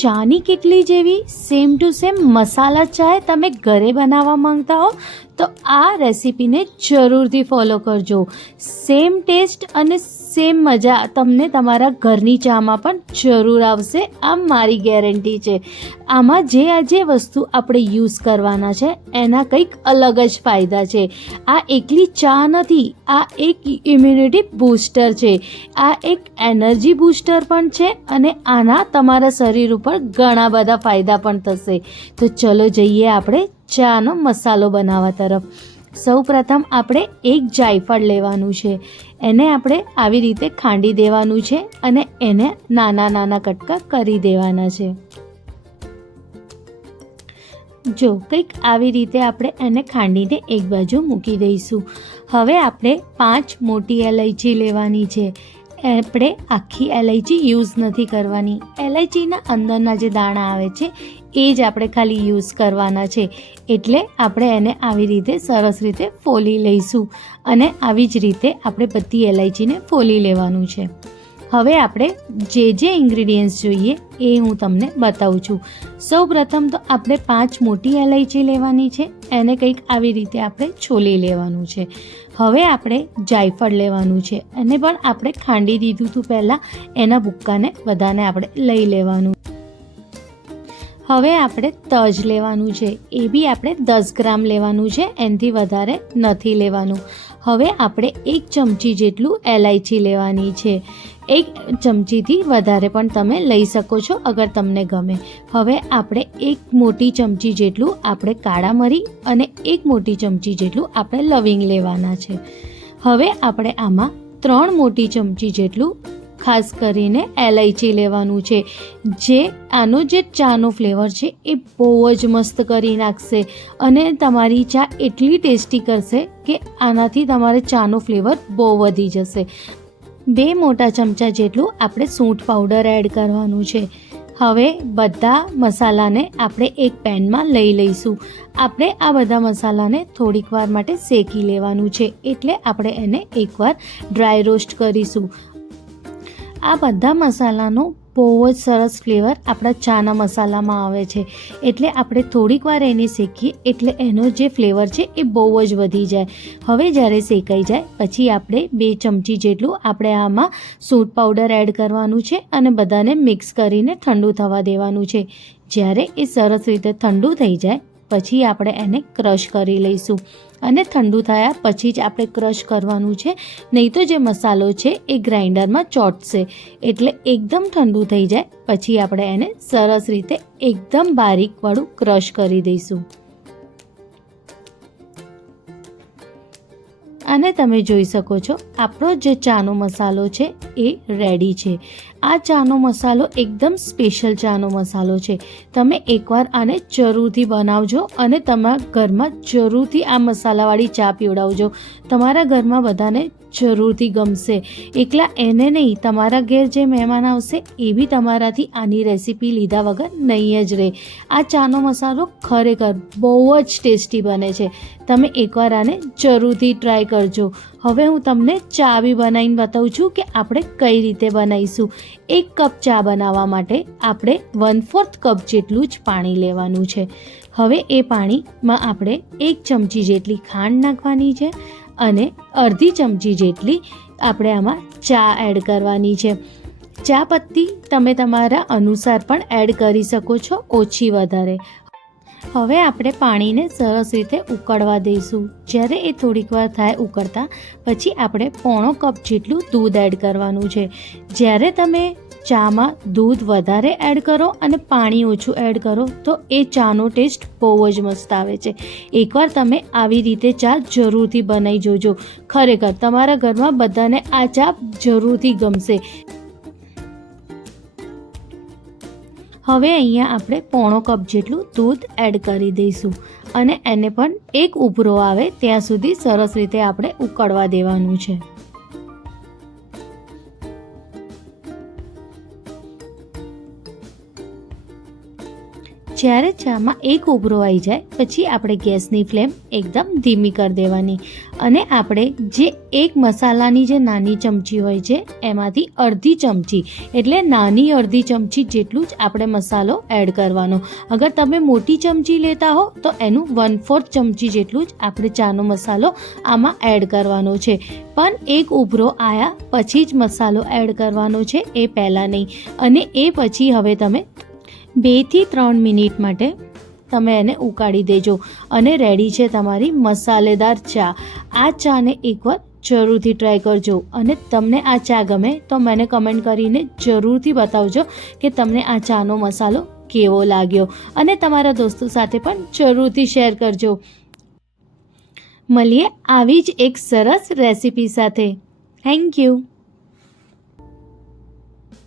ચાની કિટલી જેવી same to same મસાલા ચાય તમે ઘરે બનાવવા માંગતા હો તો આ રેસીપીને જરૂરથી ફોલો કરજો. સેમ ટેસ્ટ અને સેમ મજા તમને તમારા ઘરની ચામાં પણ જરૂર આવશે, આ મારી ગેરંટી છે. આમાં જે વસ્તુ આપણે યુઝ કરવાના છે એના કંઈક અલગ જ ફાયદા છે. આ એકલી ચા નથી, આ એક ઇમ્યુનિટી બૂસ્ટર છે, આ એક એનર્જી બૂસ્ટર પણ છે અને આના તમારા શરીર ઉપર ઘણા બધા ફાયદા પણ થશે. તો ચલો જઈએ આપણે ચાનો મસાલો બનાવવા તરફ. સૌપ્રથમ આપણે એક જાયફળ લેવાનું છે, એને આપણે આવી રીતે ખાંડી દેવાનું છે અને એને નાના નાના કટકા કરી દેવાના છે. જો કંઈક આવી રીતે આપણે એને ખાંડીને એક બાજુ મૂકી દઈશું. હવે આપણે 5 મોટી એલાયચી લેવાની છે. આપણે આખી એલાયચી યુઝ નથી કરવાની, એલાયચીના અંદરના જે દાણા આવે છે એ જ આપણે ખાલી યુઝ કરવાના છે. એટલે આપણે એને આવી રીતે સરસ રીતે ફોલી લઈશું અને આવી જ રીતે આપણે બધી એલાયચીને ફોલી લેવાનું છે. હવે આપણે જે ઇન્ગ્રીડિયન્ટ્સ જોઈએ એ હું તમને બતાવું છું. સૌપ્રથમ તો આપણે 5 મોટી એલાયચી લેવાની છે, એને કંઈક આવી રીતે આપણે છોલી લેવાનું છે. હવે આપણે જાયફળ લેવાનું છે, એને પણ આપણે ખાંડી દીધું હતું પહેલાં, એના ભૂક્કાને બધાને આપણે લઈ લેવાનું. હવે આપણે તજ લેવાનું છે, એ બી આપણે 10 ગ્રામ લેવાનું છે, એનાથી વધારે નથી લેવાનું. હવે આપણે 1 ચમચી જેટલું એલાયચી લેવાની છે. 1 ચમચીથી વધારે પણ તમે લઈ શકો છો અગર તમને ગમે. હવે આપણે 1 મોટી ચમચી જેટલું આપણે કાળા મરી અને 1 મોટી ચમચી જેટલું આપણે લવિંગ લેવાના છે. હવે આપણે આમાં 3 મોટી ચમચી જેટલું ખાસ કરીને એલાયચી લેવાનું છે. આનો જે ચાનો ફ્લેવર છે એ બહુ જ મસ્ત કરી નાખશે અને તમારી ચા એટલી ટેસ્ટી કરશે કે આનાથી તમારે ચાનો ફ્લેવર બહુ વધી જશે. 2 મોટા ચમચા જેટલું આપણે સૂંઠ પાવડર એડ કરવાનું છે. હવે બધા મસાલાને આપણે એક પેનમાં લઈ લઈશું. આપણે આ બધા મસાલાને થોડીક વાર માટે શેકી લેવાનું છે, એટલે આપણે એને એકવાર ડ્રાય રોસ્ટ કરીશું. આ બધા મસાલાનો બહુ જ સરસ ફ્લેવર આપણા ચાના મસાલામાં આવે છે, એટલે આપણે થોડીક વાર એને શેકીએ એટલે એનો જે ફ્લેવર છે એ બહુ જ વધી જાય. હવે જ્યારે શેકાઈ જાય પછી આપણે 2 ચમચી જેટલું આપણે આમાં સૂંઠ પાવડર એડ કરવાનું છે અને બધાને મિક્સ કરીને ઠંડુ થવા દેવાનું છે. જ્યારે એ સરસ રીતે ઠંડુ થઈ જાય પછી આપણે એને ક્રશ કરી લઈશું અને ઠંડુ થયા પછી જ આપણે ક્રશ કરવાનું છે, નહીં તો જે મસાલો છે એ ગ્રાઇન્ડરમાં ચોંટશે. એટલે એકદમ ઠંડુ થઈ જાય પછી આપણે એને સરસ રીતે એકદમ બારીકવાળું ક્રશ કરી દઈશું. અને તમે જોઈ શકો છો આપણો જે ચાનો મસાલો છે એ રેડી છે. આ ચાનો મસાલો એકદમ સ્પેશિયલ ચાનો મસાલો છે. તમે એકવાર આને જરૂરથી બનાવજો અને તમારા ઘરમાં જરૂરથી આ મસાલાવાળી ચા પીવડાવજો. તમારા ઘરમાં બધાને જરૂરથી ગમશે. એકલા એને નહીં, તમારા ઘેર જે મહેમાન આવશે એ બી તમારાથી આની રેસીપી લીધા વગર નહીં જ રહે. આ ચાનો મસાલો ખરેખર બહુ જ ટેસ્ટી બને છે. તમે એકવાર આને જરૂરથી ટ્રાય કરજો. હવે હું તમને ચા બી બનાવીને બતાવું છું કે આપણે કઈ રીતે બનાવીશું. 1 કપ ચા બનાવવા માટે આપણે 1/4 કપ જેટલું જ પાણી લેવાનું છે. હવે એ પાણીમાં આપણે 1 ચમચી જેટલી ખાંડ નાખવાની છે અને અડધી ચમચી જેટલી આપણે આમાં ચા એડ કરવાની છે. ચા પત્તી તમે તમારા અનુસાર પણ એડ કરી શકો છો, ઓછી વધારે. હવે આપણે પાણીને સરસ રીતે ઉકળવા દઈશું. જ્યારે એ થોડીક વાર થાય ઉકળતા પછી આપણે 1/4 કપ જેટલું દૂધ એડ કરવાનું છે. જ્યારે તમે ચામાં દૂધ વધારે એડ કરો અને પાણી ઓછું એડ કરો તો એ ચાનો ટેસ્ટ બહુ જ મસ્ત આવે છે. એકવાર તમે આવી રીતે ચા જરૂરથી બનાવી જોજો. ખરેખર તમારા ઘરમાં બધાને આ ચા જરૂરથી ગમશે. હવે અહીંયા આપણે 1/4 કપ જેટલું દૂધ એડ કરી દઈશું અને એને પણ એક ઉભરો આવે ત્યાં સુધી સરસ રીતે આપણે ઉકળવા દેવાનું છે. જ્યારે ચામાં એક ઉભરો આવી જાય પછી આપણે ગેસની ફ્લેમ એકદમ ધીમી કરી દેવાની અને આપણે જે એક મસાલાની જે નાની ચમચી હોય છે એમાંથી અડધી ચમચી એટલે નાની અડધી ચમચી જેટલું જ આપણે મસાલો એડ કરવાનો. અગર તમે મોટી ચમચી લેતા હો તો એનું 1/4 ચમચી જેટલું જ આપણે ચાનો મસાલો આમાં એડ કરવાનો છે. પણ એક ઉભરો આવ્યા પછી જ મસાલો એડ કરવાનો છે, એ પહેલાં નહીં. અને એ પછી હવે તમે 2 થી 3 મિનિટ માટે તમે એને ઉકાળી દેજો અને રેડી છે તમારી મસાલેદાર ચા. આ ચાને એકવાર જરૂરથી ટ્રાય કરજો અને તમને આ ચા ગમે તો મને કમેન્ટ કરીને જરૂરથી બતાવજો કે તમને આ ચાનો મસાલો કેવો લાગ્યો અને તમારા દોસ્તો સાથે પણ જરૂરથી શેર કરજો. મળીએ આવી જ એક સરસ રેસીપી સાથે. Thank you.